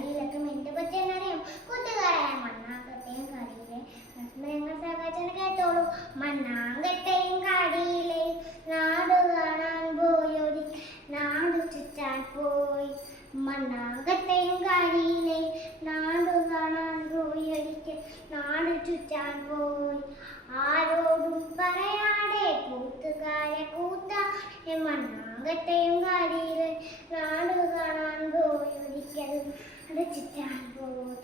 കരിയിലൊക്കെ മിണ്ട് പച്ചെന്നറിയും കൂട്ടുകാരായ മണ്ണാങ്കട്ടയും കരിയിലെ ഞങ്ങൾ സഹചന കേട്ടോളൂ. മണ്ണാങ്കട്ടയും കരിയിലെ നാട് കാണാൻ പോയൊരു നാടു ചുറ്റാൻ പോയി. മണ്ണാങ്കട്ടയും കരിയിലെ നാടു കാണാൻ പോയൊരിക്കൽ നാടു ചുറ്റാൻ പോയി. ആരോടും പറയാതെ കൂട്ടുകാരെ കൂട്ടാൻ മണ്ണാങ്കട്ടയും കരിയിലെ നാടു കാണാൻ പോയൊരിക്കൽ നാടു ചുറ്റാൻ പോയി.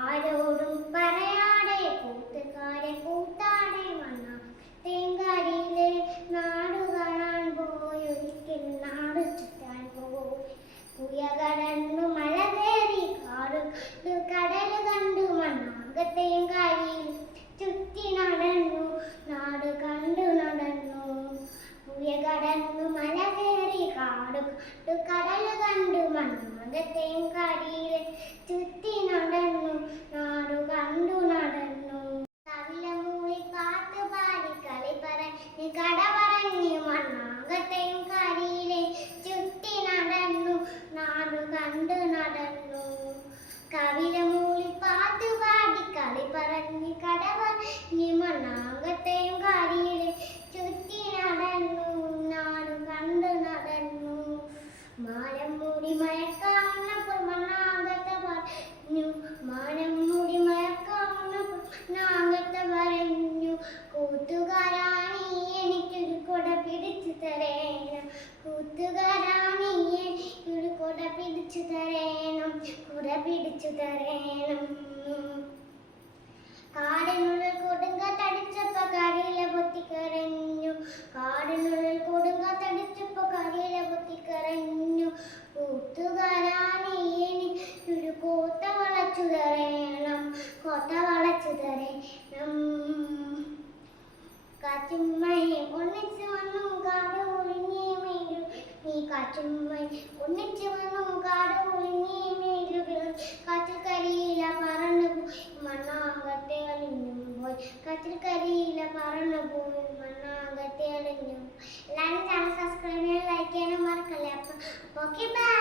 ആരോടും പറയാതെ കൂട്ടുകാരെ കൂട്ടാതെ മണ്ണാങ്കട്ടയും കരിയിലെ നാടു കാണാൻ പോയൊരിക്കൽ നാടു ചുറ്റാൻ പോയി. പുയ കടന്നു മല കയറി കാട് കടൽ കണ്ടു മണ്ണാങ്കട്ടയും കരിയിൽ ചുറ്റി നടന്നു നാട് കണ്ടു നടന്നു. പുയ കടന്നു മല കയറി കാട് കടൽ കണ്ടു മണ്ണാങ്കട്ടയും കരിയിൽ ചുറ്റി നടന്നു നാട് കണ്ടു നടന്നു. കവിലമൂളി പാട്ട് പാടി കളി പറഞ്ഞ് കട പറഞ്ഞ് മണ്ണാങ്കട്ടയും കരിയിലെ ചുറ്റി നടന്നു നാടു കണ്ടു നടന്നു. കവിലമൂളി പാട്ട് പാടി കളി പറഞ്ഞ് കട പറഞ്ഞ് മണ്ണാങ്കട്ടയും കരിയിലെ ചുറ്റി നടന്നു നാടു കണ്ടു നടന്നു. മാനം മൂടി മയക്കാവുന്നപ്പോൾ മണ്ണാങ്കട്ട പറഞ്ഞു. മാനം മൂടി മയക്കാവുന്നപ്പോൾ മണ്ണാങ്കട്ട പറഞ്ഞു. കൂട്ടുകാരാ നീ എനിക്കൊരു കൊട പിടിച്ചു തരേണം. കൂട്ടുകാരാ നീ എനിക്കൊരു കൊട പിടിച്ചു തരേണം. കുട പിടിച്ചു തരേണം. കാടിനുള്ളിൽ കൊടുങ്കാറ്റടിച്ചപ്പോ കരിയില പൊട്ടിക്കരഞ്ഞു. കാടിനുള്ളിൽ കൊടുങ്കാറ്റടിച്ചപ്പോ കരിയില പൊട്ടിക്കരഞ്ഞു. കൂട്ടുകാരാ നീ എനിക്കൊരു കോട്ട വളച്ചു തരേണം. കോട്ട വളച്ചു തരേണം. കാറ്റുമ്മയും ഒന്നിച്ചു വന്നു കാട് ഒളിഞ്ഞേ മേലു നീ. കാറ്റുമ്മയും ഒന്നിച്ചു വന്നു കാട് ഒളിഞ്ഞേ മേലുകൾ. കാറ്റിൽ കരിയില പറന്നു പോയി മണ്ണാങ്കട്ട അലിഞ്ഞും പോയി. കാറ്റിൽ കരിയില പറന്നു പോയി മണ്ണാങ്കട്ട അലിഞ്ഞും. എല്ലാവരും ചാനൽ സബ്സ്ക്രൈബ് ചെയ്യാൻ ലൈക്ക് ചെയ്യാനും മറക്കല്ലേ. അപ്പോൾ ഓക്കെ ബൈ.